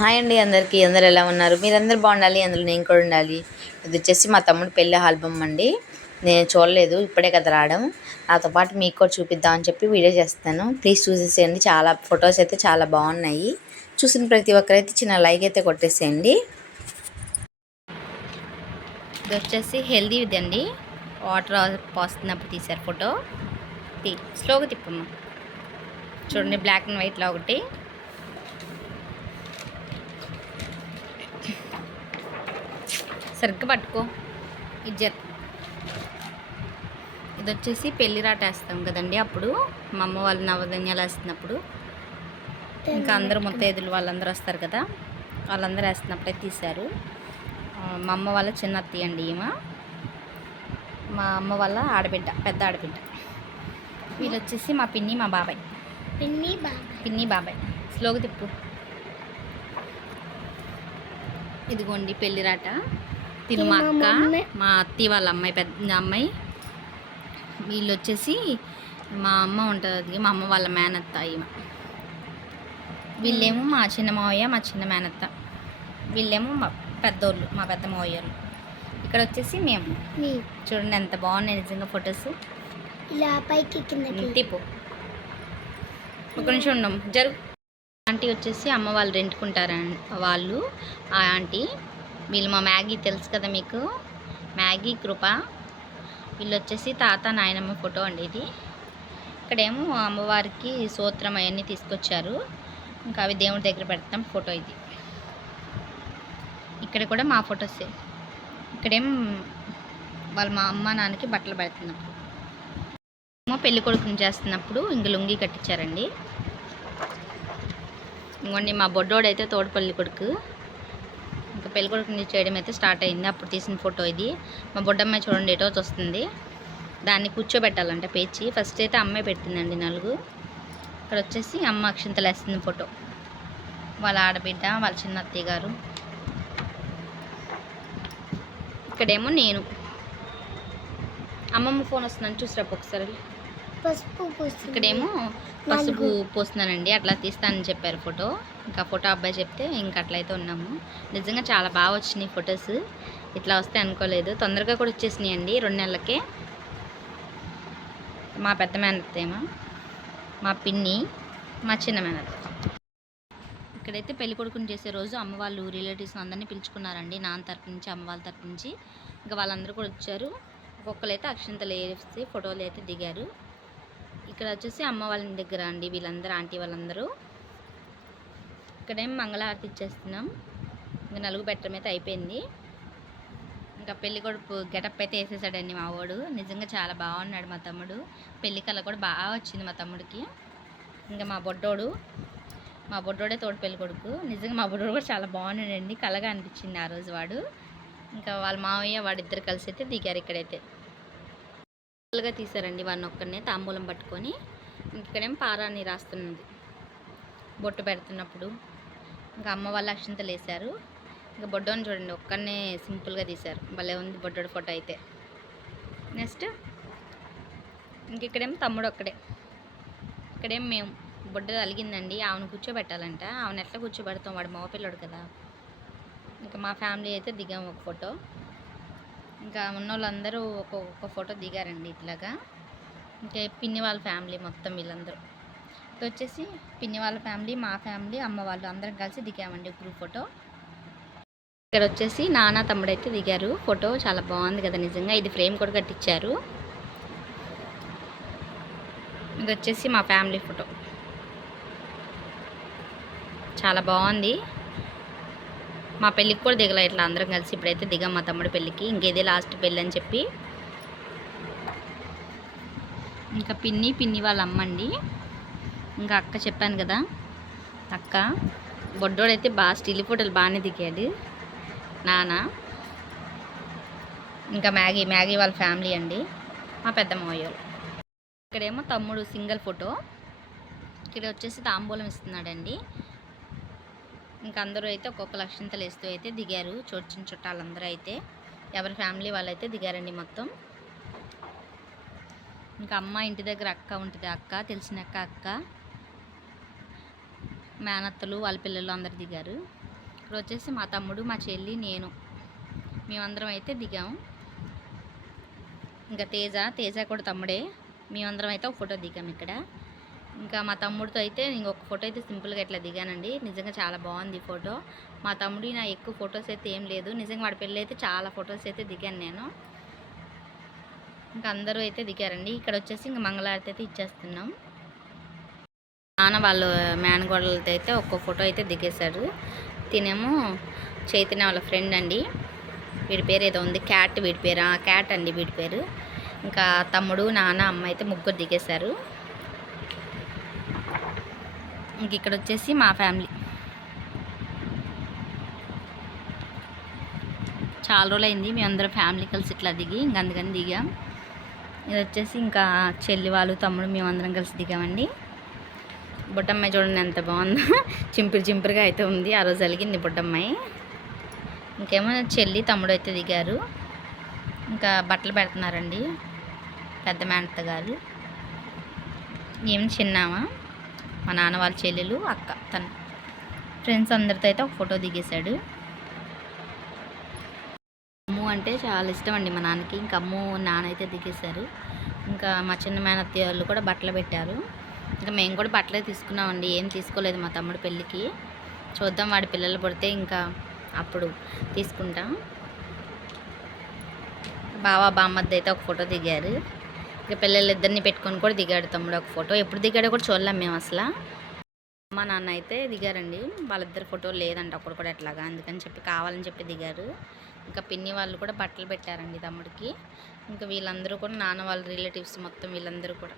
Hi అండి అందరికీ. అందరు ఎలా ఉన్నారు? మీరందరూ బాగుండాలి, అందులో నేను కూడా ఉండాలి. ఇది వచ్చేసి మా తమ్ముడు పెళ్ళి ఆల్బమ్ అండి. నేను చూడలేదు, ఇప్పుడే కదా రావడం. నాతో పాటు మీకు కూడా చూపిద్దామని చెప్పి వీడియో చేస్తాను. ప్లీజ్ చూసేసేయండి. చాలా ఫొటోస్ అయితే చాలా బాగున్నాయి. చూసిన ప్రతి ఒక్కరైతే చిన్న లైక్ అయితే కొట్టేసేయండి. ఇది వచ్చేసి హెల్దీ ఇదండి. వాటర్ పోస్తున్నప్పుడు తీశారు ఫోటో. స్లోగా తిప్పమ్మా. చూడండి, బ్లాక్ అండ్ వైట్లో ఒకటి. సరిగ్గా పట్టుకో. ఇది వచ్చేసి పెళ్లి రాట వేస్తాం కదండి. అప్పుడు మా అమ్మ వాళ్ళు నవధాన్యాలు వేస్తున్నప్పుడు ఇంకా అందరూ ముత్తైదులు వాళ్ళందరూ వస్తారు కదా, వాళ్ళందరూ వేస్తున్నప్పుడే తీశారు. మా అమ్మ వాళ్ళ చిన్న అత్తయ్య అండి ఈమె. మా అమ్మ వాళ్ళ ఆడబిడ్డ, పెద్ద ఆడబిడ్డ. వీళ్ళు వచ్చేసి మా పిన్ని, మా బాబాయ్. పిన్ని బాబాయ్. స్లోగా తిప్పు. ఇదిగోండి పెళ్లి రాట. తిను మా అక్క, మా అత్తయ్య వాళ్ళ అమ్మాయి, పెద్ద అమ్మాయి. వీళ్ళు వచ్చేసి మా అమ్మ ఉంటుంది, మా అమ్మ వాళ్ళ మేనత్త ఈమె. వీళ్ళేమో మా చిన్న మావయ్య, మా చిన్న మేనత్త. వీళ్ళేమో మా పెద్దోళ్ళు, మా పెద్ద మావయ్యలు. ఇక్కడ వచ్చేసి మేము. చూడండి ఎంత బాగున్నాయి నిజంగా ఫొటోస్. ఇలా పైకి తిప్పు. ఒక నిమిషం ఉండం జరుగు. ఆంటీ వచ్చేసి అమ్మ వాళ్ళు రెంట్కుంటారు వాళ్ళు. ఆ ఆంటీ వీళ్ళు మా మ్యాగీ, తెలుసు కదా మీకు, మ్యాగీ, కృప. వీళ్ళు వచ్చేసి తాత నాయనమ్మ ఫోటో అండి ఇది. ఇక్కడేమో అమ్మవారికి సూత్రం అవన్నీ తీసుకొచ్చారు, ఇంకా అవి దేవుడి దగ్గర పెడతాం ఫోటో ఇది. ఇక్కడ కూడా మా ఫొటోసే. ఇక్కడేమో వాళ్ళ మా అమ్మ నాన్నకి బట్టలు పెడుతున్నప్పుడు, ఏమో పెళ్లి కొడుకుని చేస్తున్నప్పుడు ఇంక లుంగి కట్టించారండి. ఇంకోండి మా బొడ్డోడైతే తోడు పెళ్లి కొడుకు. ఇంకా పెళ్లి కొడుకుని చేయడం అయితే స్టార్ట్ అయింది. అప్పుడు తీసిన ఫోటో ఇది. మా బొడ్డమ్మాయి చూడండి ఎటో వస్తుంది. దాన్ని కూర్చోబెట్టాలంట పేచి. ఫస్ట్ అయితే అమ్మాయి పెట్టిందండి నలుగు. ఇక్కడ వచ్చేసి అమ్మ అక్షింతలు వేస్తుంది ఫోటో. వాళ్ళ ఆడబిడ్డ, వాళ్ళ చిన్న అత్తయ్య గారు. ఇక్కడేమో నేను. అమ్మమ్మ ఫోన్ వస్తుందని చూసిరాపు ఒకసారి. ఇక్కడేమో పసుపు పోస్తున్నానండి, అట్లా తీస్తానని చెప్పారు ఫోటో. ఇంకా ఫోటో అబ్బాయి చెప్తే ఇంకా అట్లయితే ఉన్నాము. నిజంగా చాలా బాగా వచ్చినాయి ఫొటోస్. ఇట్లా వస్తే అనుకోలేదు. తొందరగా కూడా వచ్చేసినాయి అండి, 2 నెలలకే. మా పెద్ద మేనత్తేమో, మా పిన్ని, మా చిన్న మేనత్త. ఇక్కడైతే పెళ్లి కొడుకుని చేసే రోజు అమ్మ వాళ్ళు రిలేటివ్స్ అందరినీ పిలుచుకున్నారండి. నాన్న తరపు నుంచి, అమ్మ వాళ్ళ తరపు నుంచి. ఇంకా వాళ్ళందరూ కూడా వచ్చారు. ఒక్కొక్కరైతే అక్షింతలు వేసి ఫోటోలు అయితే దిగారు. ఇక్కడ వచ్చేసి అమ్మ వాళ్ళ దగ్గర అండి వీళ్ళందరూ, ఆంటీ వాళ్ళందరూ. ఇక్కడేం మంగళహారతి ఇచ్చేస్తున్నాం. ఇంకా నలుగు పెట్టడం అయితే అయిపోయింది. ఇంకా పెళ్లి కొడుకు గెటప్ అయితే వేసేసాడండి మా వాడు. నిజంగా చాలా బాగున్నాడు మా తమ్ముడు. పెళ్లి కళ కూడా బాగా వచ్చింది మా తమ్ముడికి. ఇంకా మా బొడ్డోడే తోడు పెళ్లి కొడుకు. నిజంగా మా బొడ్డోడు కూడా చాలా బాగున్నాడండి, కళగా అనిపించింది ఆ రోజు వాడు. ఇంకా వాళ్ళ మావయ్య వాడిద్దరు కలిసి అయితే దిగారు. ఇక్కడైతే గా తీశారండి వాడిని ఒక్కడనే తాంబూలం పట్టుకొని. ఇక్కడేమో పారాన్ని రాస్తున్నది బొట్టు పెడుతున్నప్పుడు. ఇంకా అమ్మ వాళ్ళ అక్షింతలు వేశారు. ఇంకా బొడ్డోని చూడండి ఒక్కడనే సింపుల్గా తీశారు. భలే ఉంది బొడ్డోడి ఫోటో అయితే. నెక్స్ట్ ఇంక ఇక్కడేమో తమ్ముడు ఒక్కడే. ఇక్కడేమో మేము. బొడ్డ అలిగిందండి, ఆమెను కూర్చోబెట్టాలంట. ఆమెను ఎట్లా కూర్చోబెడతాం, వాడు మగపిల్లడు కదా. ఇంకా మా ఫ్యామిలీ అయితే దిగాము ఒక ఫోటో. ఇంకా ఉన్న వాళ్ళందరూ ఒక్కొక్క ఫోటో దిగారండి ఇట్లాగా. ఇంకా పిన్ని వాళ్ళ ఫ్యామిలీ మొత్తం వీళ్ళందరూ. ఇది వచ్చేసి పిన్ని వాళ్ళ ఫ్యామిలీ, మా ఫ్యామిలీ, అమ్మ వాళ్ళు అందరం కలిసి దిగామండి గ్రూప్ ఫోటో. ఇక్కడ వచ్చేసి నాన్న తమ్ముడు అయితే దిగారు ఫోటో. చాలా బాగుంది కదా నిజంగా. ఇది ఫ్రేమ్ కూడా కట్టించారు. ఇది వచ్చేసి మా ఫ్యామిలీ ఫోటో. చాలా బాగుంది. మా పెళ్ళికి కూడా దిగల ఇట్లా అందరం కలిసి. ఇప్పుడైతే దిగాం మా తమ్ముడి పెళ్ళికి. ఇంకేదే లాస్ట్ పెళ్ళి అని చెప్పి. ఇంకా పిన్ని వాళ్ళ అమ్మండి. ఇంకా అక్క చెప్పాను కదా, అక్క. బొడ్డోడైతే బాగా స్టిల్ ఫోటోలు బాగానే దిగాడు నాన్న. ఇంకా మ్యాగీ వాళ్ళ ఫ్యామిలీ అండి, మా పెద్ద మావయ్యలు. ఇక్కడేమో తమ్ముడు సింగిల్ ఫోటో. ఇక్కడ వచ్చేసి తాంబూలం ఇస్తున్నాడండి. ఇంకా అందరూ అయితే ఒక్కొక్క అక్షింతలు వేస్తూ అయితే దిగారు. చిన్న చుట్టాలందరూ అయితే ఎవరి ఫ్యామిలీ వాళ్ళైతే దిగారండి మొత్తం. ఇంకా అమ్మ ఇంటి దగ్గర అక్క ఉంటుంది, అక్క తెలిసిన అక్క మేనత్తలు వాళ్ళ పిల్లలు అందరు దిగారు. ఇక్కడ వచ్చేసి మా తమ్ముడు, మా చెల్లి, నేను మేమందరం అయితే దిగాము. ఇంకా తేజ కూడా తమ్ముడే. మేమందరం అయితే ఒక ఫోటో దిగాము ఇక్కడ. ఇంకా మా తమ్ముడితో అయితే ఇంకొక ఫోటో అయితే సింపుల్గా ఇట్లా దిగానండి. నిజంగా చాలా బాగుంది ఫోటో. మా తమ్ముడి నా ఎక్కువ ఫొటోస్ అయితే ఏం లేదు. నిజంగా వాడి పెళ్ళి అయితే చాలా ఫొటోస్ అయితే దిగాను నేను. ఇంకా అందరూ అయితే దిగారండి. ఇక్కడ వచ్చేసి ఇంకా మంగళారతి అయితే ఇచ్చేస్తున్నాం. నాన్న వాళ్ళు మేనగోడలతో అయితే ఒక్కో ఫోటో అయితే దిగేశారు. తినేమో చైతన్య వాళ్ళ ఫ్రెండ్ అండి. వీడి పేరు ఏదో ఉంది, క్యాట్. వీడి పేరు క్యాట్ అండి వీడి పేరు. ఇంకా తమ్ముడు, నాన్న, అమ్మ అయితే ముగ్గురు దిగేశారు. ఇంక ఇక్కడ వచ్చేసి మా ఫ్యామిలీ. చాలా రోజులైంది మేమందరం ఫ్యామిలీ కలిసి ఇట్లా దిగి, ఇంక అందుకని దిగాం. ఇది వచ్చేసి ఇంకా చెల్లి వాళ్ళు, తమ్ముడు, మేమందరం కలిసి దిగామండి. బుట్టమ్మాయి చూడండి ఎంత బాగుందో, చింపిరిగా అయితే ఉంది. ఆ రోజు అలిగింది బుట్టమ్మాయి. ఇంకేమో చెల్లి, తమ్ముడు అయితే దిగారు. ఇంకా బట్టలు పెడుతున్నారండి పెద్ద మేనత్త గారు. ఏమి చిన్నామా మా నాన్న వాళ్ళ చెల్లెలు, అక్క, తన ఫ్రెండ్స్ అందరితో అయితే ఒక ఫోటో దిగేశాడు. అమ్ము అంటే చాలా ఇష్టం అండి మా నాన్నకి. ఇంకా అమ్ము, నాన్న అయితే దిగేశారు. ఇంకా మా చిన్న మేనత్త వాళ్ళు కూడా బట్టలు పెట్టారు. ఇంకా మేము కూడా బట్టలే తీసుకున్నామండి, ఏం తీసుకోలేదు మా తమ్ముడు పెళ్ళికి. చూద్దాం వాడి పిల్లలు పుడితే ఇంకా అప్పుడు తీసుకుంటాం. బామ్మద్ద అయితే ఒక ఫోటో దిగారు. ఇక పిల్లలిద్దరిని పెట్టుకొని కూడా దిగాడు తమ్ముడు ఒక ఫోటో. ఎప్పుడు దిగాడో కూడా చూడలేం మేము అసలు. అమ్మ నాన్న అయితే దిగారండి. వాళ్ళిద్దరు ఫోటో లేదంట అప్పుడు కూడా ఎట్లాగా, అందుకని చెప్పి కావాలని చెప్పి దిగారు. ఇంకా పిన్ని వాళ్ళు కూడా బట్టలు పెట్టారండి తమ్ముడికి. ఇంకా వీళ్ళందరూ కూడా నాన్న వాళ్ళ రిలేటివ్స్ మొత్తం వీళ్ళందరూ కూడా.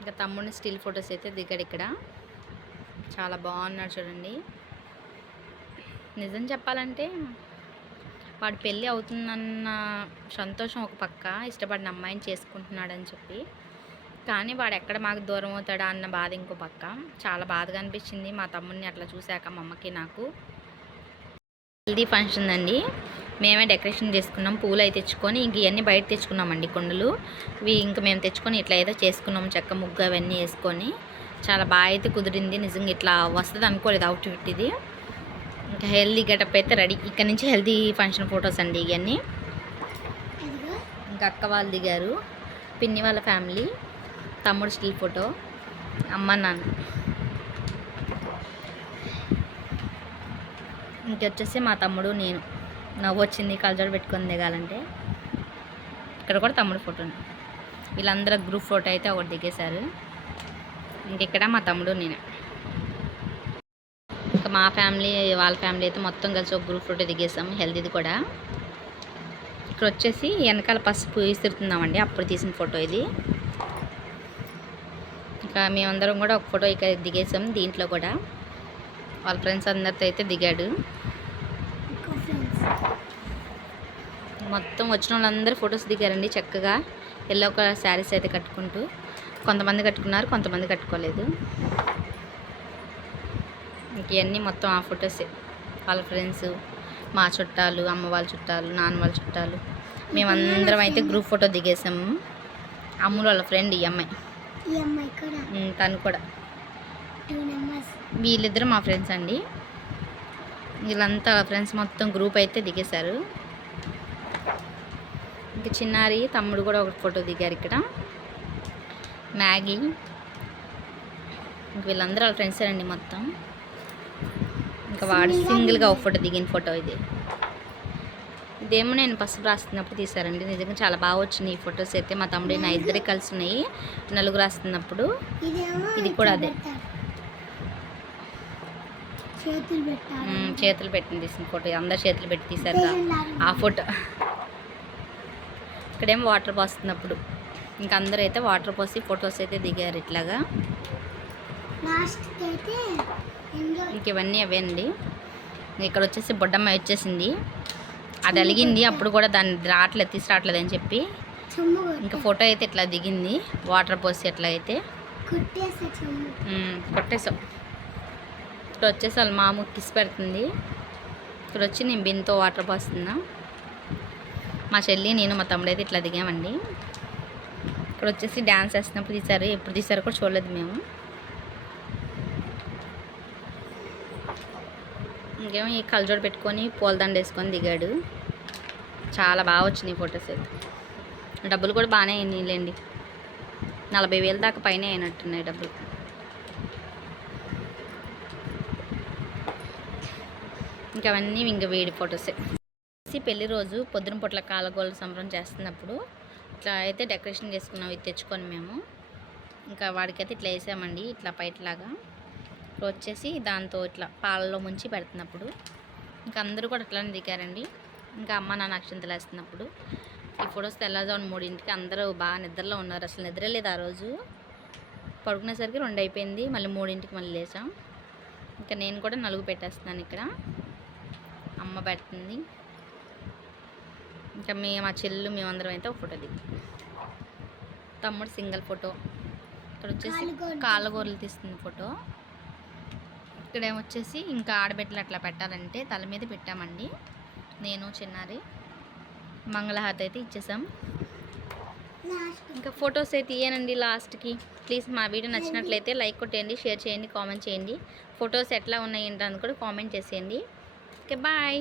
ఇంకా తమ్ముడిని స్టిల్ ఫొటోస్ అయితే దిగాడు ఇక్కడ. చాలా బాగున్నాడు చూడండి. నిజం చెప్పాలంటే వాడు పెళ్ళి అవుతుందన్న సంతోషం ఒక పక్క, ఇష్టపడిన అమ్మాయిని చేసుకుంటున్నాడని చెప్పి. కానీ వాడు ఎక్కడ మాకు దూరం అవుతాడా అన్న బాధ ఇంకో పక్క. చాలా బాధగా అనిపించింది మా తమ్ముడిని అట్లా చూశాక మా అమ్మకి నాకు. హల్దీ ఫంక్షన్ అండి. మేమే డెకరేషన్ చేసుకున్నాం. పూలు అయితే తెచ్చుకొని ఇంక ఇవన్నీ బయట తెచ్చుకున్నామండి కుండలు. ఇవి ఇంకా మేము తెచ్చుకొని ఇట్లా ఏదో చేసుకున్నాం, చెక్క ముగ్గు అవన్నీ వేసుకొని. చాలా బాగా అయితే కుదిరింది. నిజంగా ఇట్లా వస్తుంది అనుకోలేదు అవుట్ఫిట్ ఇది. ఇంకా హెల్దీ గెటప్ అయితే రెడీ. ఇక్కడ నుంచి హెల్దీ ఫంక్షన్ ఫొటోస్ అండి ఇవన్నీ. ఇంకా అక్క వాళ్ళు దిగారు, పిన్ని వాళ్ళ ఫ్యామిలీ, తమ్ముడు స్టిల్ ఫోటో, అమ్మ నాన్న. ఇంకొచ్చేసి మా తమ్ముడు, నేను. నవ్వు వచ్చింది కలజోడు పెట్టుకొని దిగాలంటే. ఇక్కడ కూడా తమ్ముడు ఫోటోని. వీళ్ళందరూ గ్రూప్ ఫోటో అయితే ఒకటి దిగేశారు. ఇంకెక్కడ మా తమ్ముడు, నేను. ఇంకా మా ఫ్యామిలీ వాళ్ళ ఫ్యామిలీ అయితే మొత్తం కలిసి ఒక గ్రూప్ ఫోటో దిగేసాం, హెల్దీది కూడా. ఇక్కడ వచ్చేసి వెనకాల పసుపు విసురుతున్నామండి, అప్పుడు తీసిన ఫోటో ఇది. ఇంకా మేమందరం కూడా ఒక ఫోటో ఇక్కడ దిగేసాం. దీంట్లో కూడా వాళ్ళ ఫ్రెండ్స్ అందరితో అయితే దిగాడు. మొత్తం వచ్చిన వాళ్ళందరూ ఫొటోస్ దిగారండి చక్కగా. ఎల్లో కలర్ శారీస్ అయితే కట్టుకుంటూ. కొంతమంది కట్టుకున్నారు, కొంతమంది కట్టుకోలేదు. ఇంక ఇవన్నీ మొత్తం ఆ ఫొటోసే. వాళ్ళ ఫ్రెండ్స్, మా చుట్టాలు, అమ్మ వాళ్ళ చుట్టాలు, నాన్న వాళ్ళ చుట్టాలు, మేమందరం అయితే గ్రూప్ ఫోటో దిగేసాము. అమ్ములు వాళ్ళ ఫ్రెండ్ ఈ అమ్మాయి, తను కూడా. వీళ్ళిద్దరు మా ఫ్రెండ్స్ అండి. వీళ్ళంతా ఫ్రెండ్స్ మొత్తం గ్రూప్ అయితే దిగేశారు. ఇంకా చిన్నారి తమ్ముడు కూడా ఒక ఫోటో దిగారు ఇక్కడ. మ్యాగీ, ఇంక వీళ్ళందరూ వాళ్ళ ఫ్రెండ్స్ అండి మొత్తం. ఇంకా వాడు సింగిల్గా ఒక ఫోటో దిగిన ఫోటో ఇది. ఇదేమో నేను పసుపు రాస్తున్నప్పుడు తీసారండి. నిజంగా చాలా బాగా వచ్చినాయి ఈ ఫొటోస్ అయితే. మా తమ్ముడు నా ఇద్దరే కలిసి ఉన్నాయి నలుగురు రాస్తున్నప్పుడు. ఇది కూడా అదే, చేతులు పెట్టి తీసిన ఫోటో. అందరు చేతులు పెట్టి తీసారు ఆ ఫోటో. ఇక్కడేమో వాటర్ పోస్తున్నప్పుడు. ఇంకా అందరూ అయితే వాటర్ పోసి ఫొటోస్ అయితే దిగారు ఇట్లాగా. ఇంక ఇవన్నీ అవే అండి. ఇక్కడ వచ్చేసి బొడ్డమ్మ వచ్చేసింది. అది అలిగింది అప్పుడు కూడా, దాన్ని రావట్లేదు, తీసి రావట్లేదు అని చెప్పి. ఇంకా ఫోటో అయితే ఇట్లా దిగింది వాటర్ పోసి. ఎట్లా అయితే కొట్టేసాం. ఇక్కడ వచ్చేసి వాళ్ళ మామ కిస్ పెడుతుంది. ఇక్కడ వచ్చి నేను బిన్తో వాటర్ పోస్తున్నా. మా చెల్లి, నేను, మా తమ్ముడు అయితే ఇట్లా దిగామండి. ఇక్కడ వచ్చేసి డ్యాన్స్ వేస్తున్నప్పుడు తీశారు. ఎప్పుడు తీశారో కూడా చూడలేదు మేము. ఇంకేమో ఈ కళ్ళజోడు పెట్టుకొని పూలదండ వేసుకొని దిగాడు. చాలా బాగా వచ్చినాయి ఫొటోస్ అయితే. డబ్బులు కూడా బాగానే అయినాయిలేండి. 40,000 దాకా పైన అయినట్టున్నాయి డబ్బులు. ఇంకా అవన్నీ ఇంక వేడి ఫొటోసే. పెళ్లి రోజు పొద్దున పూట్ల కాలగోళ్ళ సంబరం చేస్తున్నప్పుడు ఇట్లా అయితే డెకరేషన్ చేసుకున్నాం. ఇది తెచ్చుకొని మేము ఇంకా వాడికైతే ఇట్లా వేసామండి, ఇట్లా పైట్లాగా వచ్చేసి దాంతో ఇట్లా పాలలో ముంచి పెడుతున్నప్పుడు ఇంకా అందరూ కూడా అట్లానే దిగారండి. ఇంకా అమ్మ నాన్న అక్షంతలు వేస్తున్నప్పుడు ఈ ఫొటోస్ తెల్లవారుజామున 3ంటికి అందరూ బాగా నిద్రలో ఉన్నారు. అసలు నిద్ర లేదు ఆ రోజు. పడుకునేసరికి 2 అయిపోయింది. మళ్ళీ 3ంటికి మళ్ళీ లేసాం. ఇంకా నేను కూడా నలుగు పెట్టేస్తున్నాను. ఇక్కడ అమ్మ పెడుతుంది. ఇంకా మా చెల్లు మేమందరం అయితే ఒక ఫోటో దిగి, తమ్ముడు సింగిల్ ఫోటో. ఇక్కడ వచ్చేసి కాళ్ళగోరలు తీస్తుంది ఫోటో. ఇక్కడేమొచ్చేసి ఇంకా ఆడబిడ్డలు అట్లా పెట్టాలంటే తల మీద పెట్టామండి. నేను చిన్నారి మంగళహారతి అయితే ఇచ్చేసాం. ఇంకా ఫొటోస్ అయితే ఇయ్యానండి లాస్ట్కి. ప్లీజ్ మా వీడియో నచ్చినట్లయితే లైక్ కొట్టేయండి, షేర్ చేయండి, కామెంట్ చేయండి. ఫొటోస్ ఎట్లా ఉన్నాయి ఏంటని కూడా కామెంట్ చేసేయండి. Okay bye.